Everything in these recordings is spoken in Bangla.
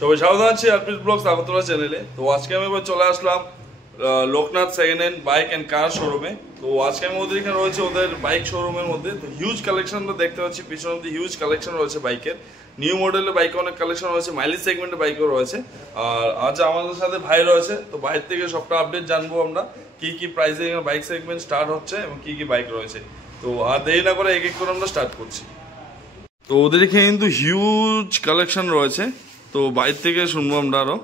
সবাই স্বাগত জানাচ্ছি আরপিস ব্লগস আগরতলা চ্যানেলে। তো আজকে আমি এবার চলে আসলাম Loknath second hand bike and car শোরুমে। তো আজকে আমি ওদের এখানে রয়েছে ওদের বাইক শোরুমের মধ্যে। তো হিউজ কালেকশনটা দেখতে পাচ্ছি, পিছনে মধ্যে হিউজ কালেকশন রয়েছে বাইকের। নিউ মডেলের বাইকে অনেক কালেকশন রয়েছে, মাইলেজ সেগমেন্টের বাইকও রয়েছে। আর আজ আমাদের সাথে ভাই রয়েছে, তো ভাইয়ের থেকে সবটা আপডেট জানবো আমরা, কি কি প্রাইসে বাইক সেগমেন্ট স্টার্ট হচ্ছে এবং কি কি বাইক রয়েছে। তো আর দেরি না করে এক এক করে আমরা স্টার্ট করছি। তো ওদের এখানে কিন্তু হিউজ কালেকশন রয়েছে, তো বাইক থেকে শুনবো আমরা আরো।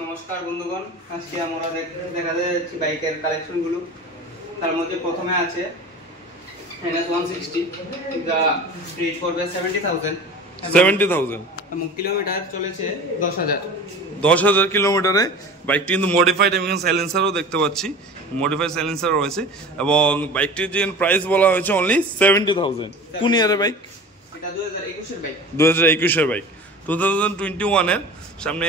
নমস্কার বন্ধুগণ, আজকে আমরা দেখা যাচ্ছি বাইকের কালেকশনগুলো। তার মধ্যে প্রথমে আছে NS 160, যা রেট করবে 70,000 এবং কিলোমিটার চলেছে 10,000 কিলোমিটারে। বাইকটি কিন্তু মডিফাইড এবং সাইলেন্সারও দেখতে পাচ্ছি, মডিফাইড সাইলেন্সার রয়েছে। এবং বাইকটির যে প্রাইস বলা হয়েছে অনলি 70,000। কোন ইয়ারের বাইক? এটা 2021 এর বাইক। 2021 এর বাইক, 2021 এর। সামনে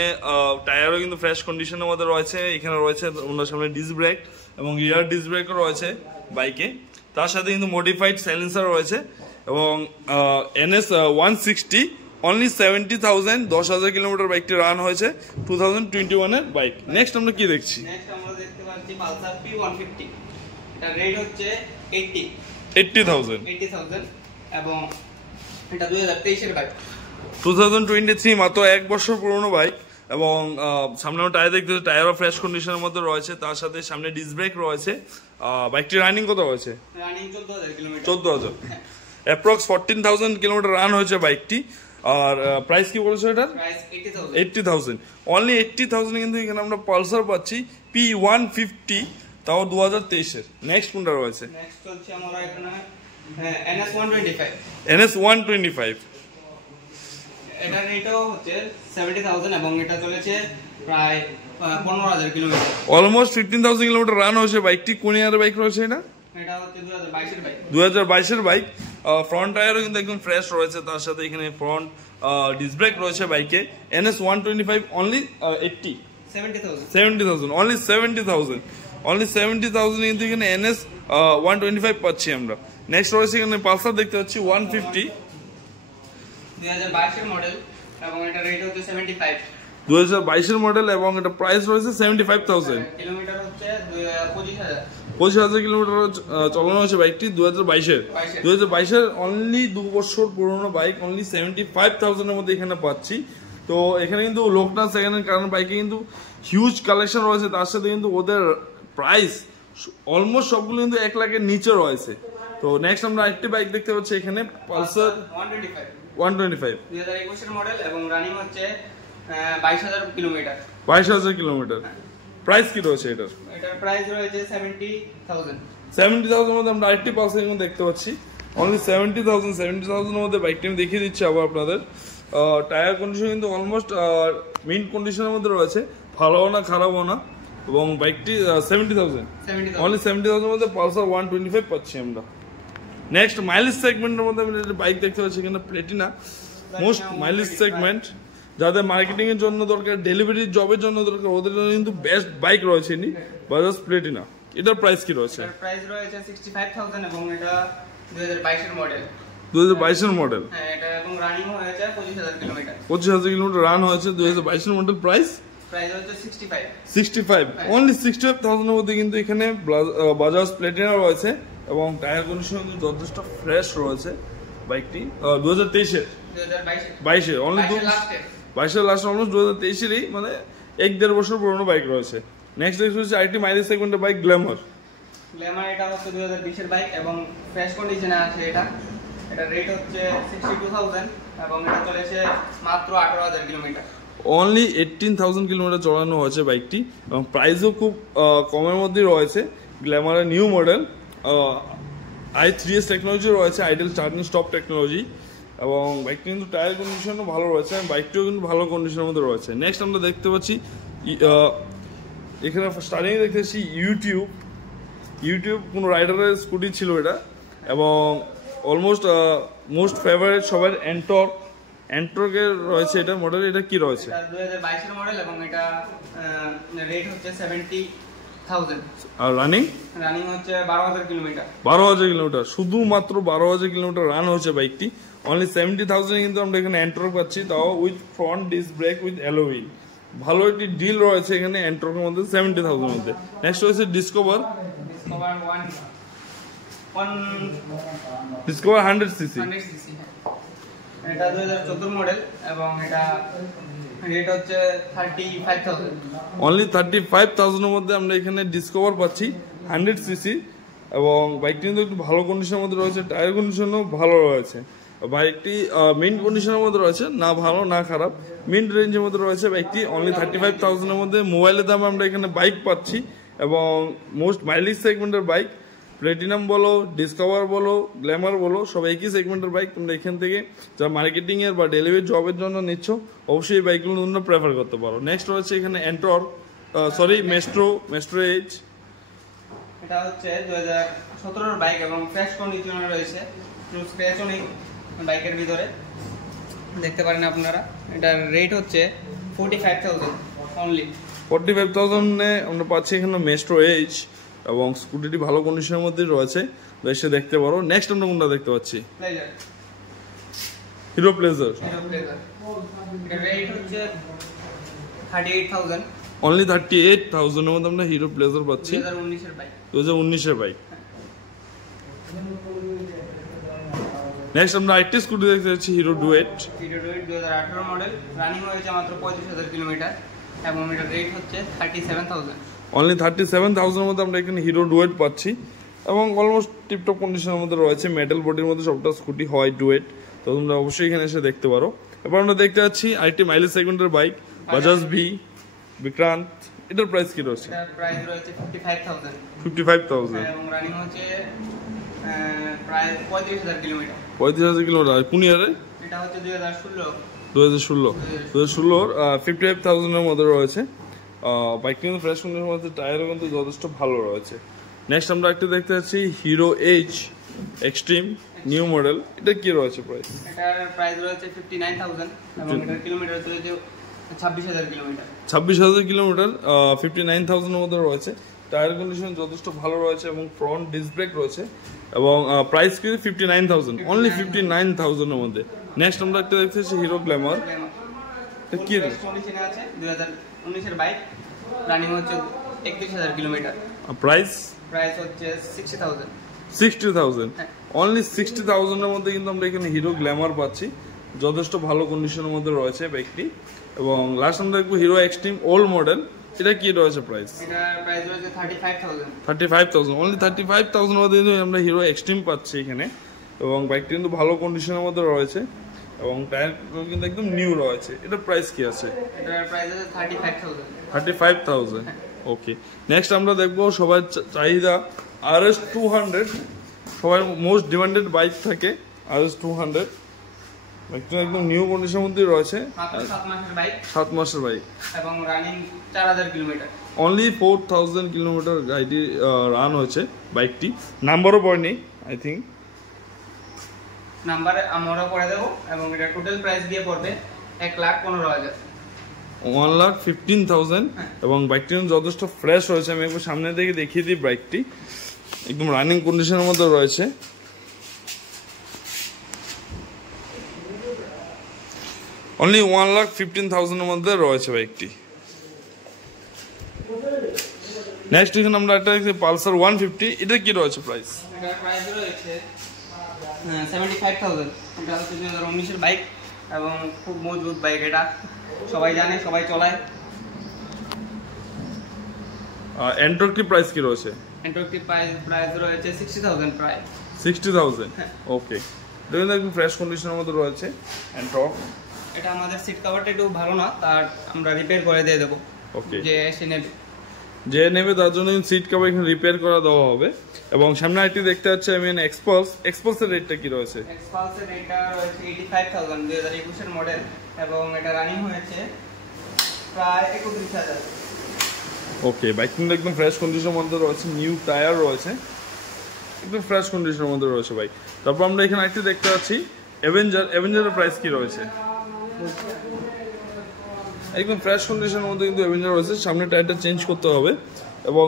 টায়ারও কিন্তু ফ্রেশ কন্ডিশনের মধ্যে রয়েছে। এখানে রয়েছে ওনার সামনে ডিস্ক ব্রেক এবং রিয়ার ডিস্ক ব্রেকও রয়েছে বাইকে। তার সাথে কিন্তু মডিফাইড সাইলেন্সার রয়েছে। এবং NS 160 অনলি 70,000, 10,000 কিলোমিটার বাইকটি রান হয়েছে, 2021 এর বাইক। নেক্সট আমরা কি দেখছি? নেক্সট আমরা দেখতে পাচ্ছি পালসার P150। এটা রেট হচ্ছে 80,000 এবং এটা 2023 এর বাইক। 2023, মাত্র 1 বছর পুরনো বাইক। এবং সামনে টায়ার দেখতে, টায়ারও ফ্রেশ কন্ডিশনের মধ্যে রয়েছে। তার সাথে সামনে ডিস্ক ব্রেক রয়েছে। বাইকটি রানিং কত হয়েছে? Running 14,000 kilometre. 14,000, approx 14,000 kilometre run হয়েছে বাইকটি। আর প্রাইস কি বলেছো এটার? প্রাইস 80,000, অনলি 80,000 কিন্তু এখানে আমরা পালসার পাচ্ছি P150, তাও 2023 এর। নেক্সট কোনটা রয়েছে? নেক্সট হচ্ছে আমরা এখানে NS 125। NS 125, এটা রেটও হচ্ছে 70,000 এবং এটা চলেছে প্রায় 15,000 কিলোমিটার। অলমোস্ট 15,000 কিলোমিটার রান হয়েছে বাইকটি। কোন ইয়ারের বাইক রয়েছে এটা? এটা হচ্ছে 2022 এর বাইক। 2022 এর বাইক। ফ্রন্ট টায়ারও কিন্তু একদম ফ্রেশ রয়েছে। তার সাথে এখানে ফ্রন্ট ডিস্ক ব্রেক রয়েছে বাইকে। NS 125 অনলি 70,000, অনলি 70,000 কিন্তু এখানে NS 125 পাচ্ছি আমরা। নেক্সট রয়েছে এখানে পালসার দেখতে পাচ্ছি 150, 2022 এর মডেল এবং এটা রেট হচ্ছে 75। 2022 এর মডেল এবং এটা প্রাইস রয়েছে 75,000। কিলোমিটার হচ্ছে 25,000। 25,000 কিলোমিটার চালানো হয়েছে বাইকটি 2022 এর। অনলি 2 বছর পুরনো বাইক, অনলি 75,000 এর মধ্যে এখানে পাচ্ছি। তো এখানে কিন্তু লোকনাথ সেকেন্ড হ্যান্ড কারণ বাইকে কিন্তু হিউজ কালেকশন রয়েছে। তার সাথে কিন্তু ওদের প্রাইস অলমোস্ট সবগুলো কিন্তু 1 লাখের নিচে রয়েছে। তো নেক্সট আমরা আরেকটি বাইক দেখতে পাচ্ছি এখানে, পালসার 125, 2021 এর মডেল এবং রানিং হচ্ছে 22,000 কিলোমিটার। 22,000 কিলোমিটার। প্রাইস কি রয়েছে এটার? এটার প্রাইস রয়েছে 70,000। 70,000 এর মধ্যে আমরা আরেকটি পালসার এখন দেখতে পাচ্ছি, অনলি 70,000 এর মধ্যে বাইকটি আমি দেখিয়ে দিচ্ছি আবার আপনাদের। টায়ার কন্ডিশন কিন্তু অলমোস্ট মিন্ট কন্ডিশনের মধ্যে রয়েছে, ভালোও না খারাপও না। এবং বাইকটি 70,000, অনলি 70,000 এর মধ্যে পালসার 125 পাচ্ছি আমরা। নেক্সট মাইলেজ সেগমেন্টের মধ্যে আমি বাইক দেখতে পাচ্ছি এখানে প্লেটিনা, মোস্ট মাইলেজ সেগমেন্ট। যাদের মার্কেটিং এর জন্য দরকার, ডেলিভারি জবের জন্য দরকার, ওদের জন্য কিন্তু বেস্ট বাইক রয়েছে বাজাজ প্লেটিনা। এটার প্রাইস কি রয়েছে? এটার প্রাইস রয়েছে 65,000 এবং এটা 2022 এর মডেল। 2022 এর মডেল। হ্যাঁ, এটা এবং রানিং হয়েছে 25,000 কিলোমিটার। 25,000 কিলোমিটার রান হয়েছে, 2022 এর মডেল। প্রাইস হচ্ছে 65, অনলি 65,000 এর মধ্যে কিন্তু এখানে বাজাজ প্লেটিনা রয়েছে। এবং টায়ার কন্ডিশন কিন্তু যথেষ্ট ফ্রেশ রয়েছে বাইকটি। 2022 এর অনলি 22 এর লাস্ট, অলমোস্ট 2023 এরই, মানে 1-1.5 বছর পুরনো বাইক রয়েছে। নেক্সট দেখতে হচ্ছে আইটি মাইলেজ সেগমেন্টের বাইক গ্ল্যামার। এটা হচ্ছে 2020 এর বাইক এবং ফ্রেশ কন্ডিশনে আছে। এটা রেট হচ্ছে 62,000 এবং এটা চলেছে মাত্র 18,000 কিলোমিটার। অনলি 18,000 কিলোমিটার চালানো হয়েছে বাইকটি এবং প্রাইসও খুব কমের মধ্যে রয়েছে। গ্ল্যামারের নিউ মডেল, i3s টেকনোলজি রয়েছে, আইডেল চার্জিং স্টপ টেকনোলজি। এবং বাইকটি কিন্তু টায়ার কন্ডিশনও ভালো রয়েছে, বাইকটিও কিন্তু ভালো কন্ডিশনের মধ্যে রয়েছে। নেক্সট আমরা দেখতে পাচ্ছি এখানে স্টার্টিং দেখতে পাচ্ছি ইউটিউব কোনো রাইডারের স্কুটি ছিল এটা। এবং অলমোস্ট মোস্ট ফেভারিট সবার এন্টর্কের রয়েছে এটা মডেল। এটা কি রয়েছে? 2022 এর মডেল এবং এটা রেট হচ্ছে আর রানিং হচ্ছে 12,000 কিলোমিটার। 12,000 কিলোমিটার, শুধুমাত্র 12,000 কিলোমিটার রান হচ্ছে বাইকটি। অনলি 70,000 কিন্তু আমরা এখানে এন্ট্রক পাচ্ছি, তাও with front disc brake with alloy. ভালো একটি ডিল রয়েছে এখানে এন্ট্রকের মধ্যে 70,000 এর মধ্যে। নেক্সট হচ্ছে ডিসকভার 100 সিসি। এটা 2014 মডেল এবং এটা রেট হচ্ছে 35,000। অনলি 35,000 এর মধ্যে আমরা এখানে ডিসকভার পাচ্ছি 100 সিসি, এবং বাইকটি কিন্তু একটু ভালো কন্ডিশনের মধ্যে রয়েছে, টায়ার কন্ডিশনও ভালো রয়েছে। বাইকটি মিন্ট কন্ডিশনের মধ্যে রয়েছে, না ভালো না খারাপ, মিন্ট রেঞ্জের মধ্যে রয়েছে বাইকটি। অনলি 35,000 এর মধ্যে মোবাইলের দামে আমরা এখানে বাইক পাচ্ছি, এবং মোস্ট মাইলেজ সেগমেন্টের বাইক। প্লেটিনাম বলো, ডিসকভার বলো, গ্ল্যামার বলো, সব একই সেগমেন্টের বাইক। তোমরা এখান থেকে যা মার্কেটিং এর বা ডেলিভারি জবের জন্য নিচ্ছ, অবশ্যই এই বাইকগুলো তোমরা প্রেফার করতে পারো। নেক্সট রয়েছে এখানে মেস্ট্রো এজ। এটা হচ্ছে 2017 এর বাইক এবং ফ্রেশ কন্ডিশনে রয়েছে, স্ক্র্যাচও নেই বাইকের ভিতরে, দেখতে পারেন আপনারা। এটার রেট হচ্ছে 45,000 অনলি। 45,000 এ আমরা পাচ্ছি এখানে মেস্ট্রো এজ, এবং স্কুটিটি ভালো কন্ডিশনের মধ্যে রয়েছে, এসে দেখতে পারো। নেক্সট আমরা কোনটা দেখতে পাচ্ছি? Hero pleasure. এর রেট হচ্ছে 38,000। অনলি 38,000 এর মধ্যে আমরা হিরো প্লেজার পাচ্ছি, 2019 এর বাইক। 2019 এর বাইক। নেক্সট আমরা আরেকটি স্কুটি দেখতে পাচ্ছি, হিরো ডুয়েট। 2018 মডেল, রানিং হয়েছে মাত্র 35,000 কিলোমিটার এবং এটার রেট হচ্ছে 37,000। অনলি 37,000 এর মধ্যে আমরা এখানে হিরো ডুয়েট পাচ্ছি, এবং অলমোস্ট টিপটপ কন্ডিশনের মধ্যে রয়েছে। মেটাল বডির মধ্যে সবটা স্কুটি হয় ডুয়েট, তো তোমরা অবশ্যই এখানে এসে দেখতে পারো। এবার আমরা দেখতে পাচ্ছি আরেকটি মাইলেজ সেগমেন্টের বাইক, বাজাজ ভি বিক্রান্ত। এটার প্রাইস কি রয়েছে? এটার প্রাইস রয়েছে 55,000। 55,000 এবং রানিং হচ্ছে প্রায় 35,000 কিলোমিটার। 35,000 কিলোমিটার। কোন ইয়ারে? এটা হচ্ছে 2016। 2016 55,000 এর মধ্যে রয়েছে। বাইকটি কিন্তু ফ্রেশ কন্ডিশনের মধ্যে, টায়ারও কিন্তু যথেষ্ট ভালো রয়েছে। নেক্সট আমরা একটা দেখতে পাচ্ছি হিরো এজ এক্সট্রিম নিউ মডেল। এটা কি রয়েছে প্রাইস? এটার প্রাইস রয়েছে 59,000 এবং এটার কিলোমিটার রয়েছে 26,000 কিলোমিটার। 26,000 কিলোমিটার, 59,000 এর মধ্যে রয়েছে। টায়ার কন্ডিশন যথেষ্ট ভালো রয়েছে এবং ফ্রন্ট ডিস্ক ব্রেক রয়েছে, এবং প্রাইস কিন্তু 59,000, অনলি 59,000 এর মধ্যে। নেক্সট আমরা একটা দেখতে পাচ্ছি হিরো গ্ল্যামার। এটা কি কন্ডিশনে আছে? 2019 এর বাইক, রানিং হচ্ছে 31,000 কিলোমিটার। প্রাইস হচ্ছে 60,000। 60,000, অনলি 60,000 এর মধ্যে কিন্তু আমরা এখানে হিরো গ্ল্যামার পাচ্ছি, যথেষ্ট ভালো কন্ডিশনের মধ্যে রয়েছে বাইকটি। এবং লাস্ট আমরা দেখবো হিরো এক্সট্রিম ওল্ড মডেল। এটা কি রয়েছে প্রাইস? এটার প্রাইস রয়েছে 35,000। 35,000, অনলি 35,000 এর মধ্যে আমরা হিরো এক্সট্রিম পাচ্ছি এখানে, এবং বাইকটি কিন্তু ভালো কন্ডিশনের মধ্যে রয়েছে, এবং টায়ার কিন্তু একদম নিউ রয়েছে। এটা প্রাইস কি আছে? এটার প্রাইস আছে 35,000। 35,000, ওকে। নেক্সট আমরা দেখবো সবার চাহিদা RS 200, সবার মোস্ট ডিমান্ডেড বাইক থাকে RS 200। বাইকটা একদম নিউ কন্ডিশনের মধ্যে রয়েছে, মাত্র 7 মাসের বাইক। 7 মাসের বাইক এবং রানিং 4,000 কিলোমিটার। অনলি 4,000 কিলোমিটার গাড়িটি রান হয়েছে বাইকটি। নাম্বারও পড়েনি আই থিঙ্ক, নাম্বার আমরা করে দেবো, এবং এটা টোটাল প্রাইস দিয়ে পড়বে 1,15,000। 1,15,000, এবং বাইকটি যথেষ্ট ফ্রেশ রয়েছে। আমি একবার সামনে থেকে দেখিয়ে দিই, বাইকটি একদম রানিং কন্ডিশনের মধ্যে রয়েছে। অনলি 1,15,000 এর মধ্যে রয়েছে বাইকটি। নেক্সট এখানে আমরা একটা দেখছি পালসার 150। এটা কি রয়েছে প্রাইস? এটার প্রাইস রয়েছে 75,000। এটা হচ্ছে 2019 এর বাইক এবং খুব মজবুত বাইক। এটা সবাই জানে, সবাই চলায়। এন্ট্রকটি প্রাইস কি রয়েছে? এন্ট্রকটি প্রাইস রয়েছে 60,000 প্রায়। 60,000, ওকে। দেখুন একদম ফ্রেশ কন্ডিশনের মধ্যে রয়েছে এন্ট্রক। এটা আমাদের সিট কভারটা একটু ভালো না, তার আমরা রিপেয়ার করে দিয়ে দেবো। ওকে, যে এসে নেবে তার জন্য সিট কভার এখানে রিপেয়ার করে দেওয়া হবে। এবং সামনে আরেকটি দেখতে পাচ্ছি আমি এক্সপালসের রেটটা কি রয়েছে? এক্সপালসের রেটটা রয়েছে 85,000, 2021 এর মডেল, এবং এটা রানিং হয়েছে প্রায় 31,000। ওকে, বাইক কিন্তু একদম ফ্রেশ কন্ডিশনের মধ্যে রয়েছে, নিউ টায়ার রয়েছে, একদম ফ্রেশ কন্ডিশনের মধ্যে রয়েছে বাইক। তারপর আমরা এখানে আরেকটি দেখতে পাচ্ছি অ্যাভেঞ্জারের প্রাইস কি রয়েছে? একদম ফ্রেশ কন্ডিশনের মধ্যে কিন্তু অ্যাভেঞ্জার রয়েছে। সামনে টায়ারটা চেঞ্জ করতে হবে, এবং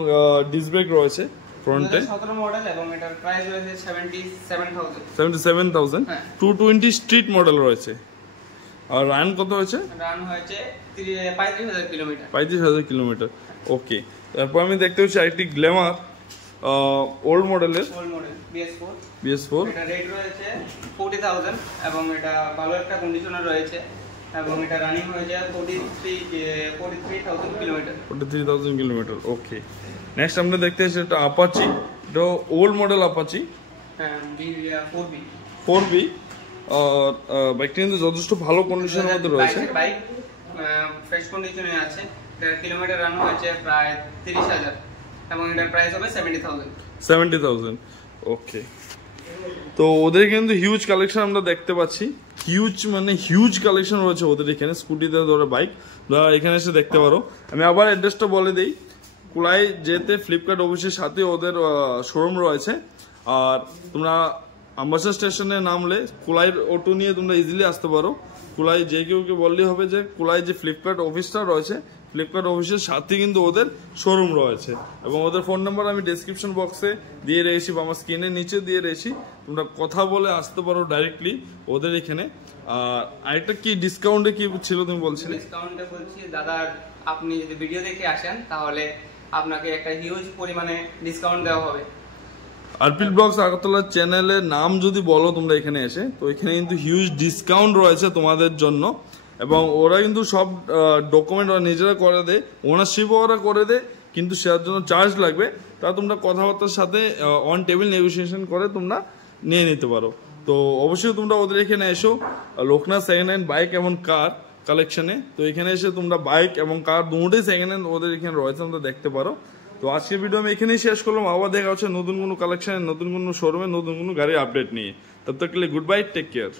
ডিস্ক ব্রেক রয়েছে ফ্রন্টে। 2017 মডেল এবং এটার প্রাইস রয়েছে 77,000। 77,000 হ্যাঁ। 220 স্ট্রিট মডেল রয়েছে। আর রান কত হয়েছে? রান হয়েছে 35,000 কিলোমিটার। 35,000 কিলোমিটার। ওকে, তারপর আমি দেখতে পাচ্ছি আরেকটি গ্ল্যামার ওল্ড মডেলের BS4। এটা রেট রয়েছে 40,000 এবং এটা ভালো একটা কন্ডিশনে রয়েছে এবং এটা রানিং হয়েছে 43,000 কিলোমিটার। 43,000 কিলোমিটার। ওকে, নেক্সট আমরা দেখতে পাচ্ছি এটা অ্যাপাচি, এটা ওল্ড মডেল অ্যাপাচি। হ্যাঁ, 4B। আর বাইকটি কিন্তু যথেষ্ট ভালো কন্ডিশনের মধ্যে রয়েছে। বাইক ফ্রেশ কন্ডিশনে আছে। এটার কিলোমিটার রান হয়েছে প্রায় 30,000 এবং এটার প্রাইস হবে 70,000। ওকে, তো ওদের কিন্তু হিউজ কালেকশন আমরা দেখতে পাচ্ছি। হিউজ কালেকশন রয়েছে ওদের এখানে স্কুটিতে ধরে বাইক, তোমরা এখানে এসে দেখতে পারো। আমি আবার অ্যাড্রেসটা বলে দিই, কুলাই যেতে ফ্লিপকার্ট অফিসের সাথে ওদের শোরুম রয়েছে। আর তোমরা আম্বাসা স্টেশনে নামলে কুলাইয়ের অটো নিয়ে তোমরা ইজিলি আসতে পারো। কুলাই যে কেউকে বললেই হবে যে কুলাই যে ফ্লিপকার্ট অফিসটা রয়েছে, ফ্লিপকার্ট অফিসের সাথে কিন্তু ওদের শোরুম রয়েছে। এবং ওদের ফোন নাম্বার আমি ডেসক্রিপশন বক্সে দিয়ে রেখেছি বা আমার স্ক্রিনের নিচে দিয়ে রেখেছি, তোমরা কথা বলে আসতে পারো ডাইরেক্টলি ওদের এখানে। আর আরেকটা কি ডিসকাউন্টে কি ছিল তুমি বলছিলে? ডিসকাউন্টে বলছি দাদা, আপনি যদি ভিডিও দেখে আসেন তাহলে আপনাকে একটা হিউজ পরিমাণে ডিসকাউন্ট দেওয়া হবে। আরপিএল ব্লগস আগরতলা চ্যানেলের নাম যদি বলো তোমরা এখানে এসে, তো এখানে কিন্তু হিউজ ডিসকাউন্ট রয়েছে তোমাদের জন্য। এবং ওরা কিন্তু সব ডকুমেন্ট ওরা নিজেরা করে দেয়, ওনারশিপও ওরা করে দেয়, কিন্তু সেটার জন্য চার্জ লাগবে। তা তোমরা কথাবার্তার সাথে অন টেবিল নেগোসিয়েশন করে তোমরা নিয়ে নিতে পারো। তো অবশ্যই তোমরা ওদের এখানে এসো, লোকনাথ সেকেন্ড হ্যান্ড বাইক এবং কার কালেকশনে। তো এখানে এসে তোমরা বাইক এবং কার দুটোই সেকেন্ড হ্যান্ড ওদের এখানে রয়েছে, তোমরা দেখতে পারো। তো আজকের ভিডিও আমি এখানেই শেষ করলাম। আবার দেখা হচ্ছে নতুন কোনো কালেকশন, নতুন কোনো শোরুমে, নতুন কোনো গাড়ির আপডেট নিয়ে। তব তক কে লিয়ে গুড বাই, টেক কেয়ার।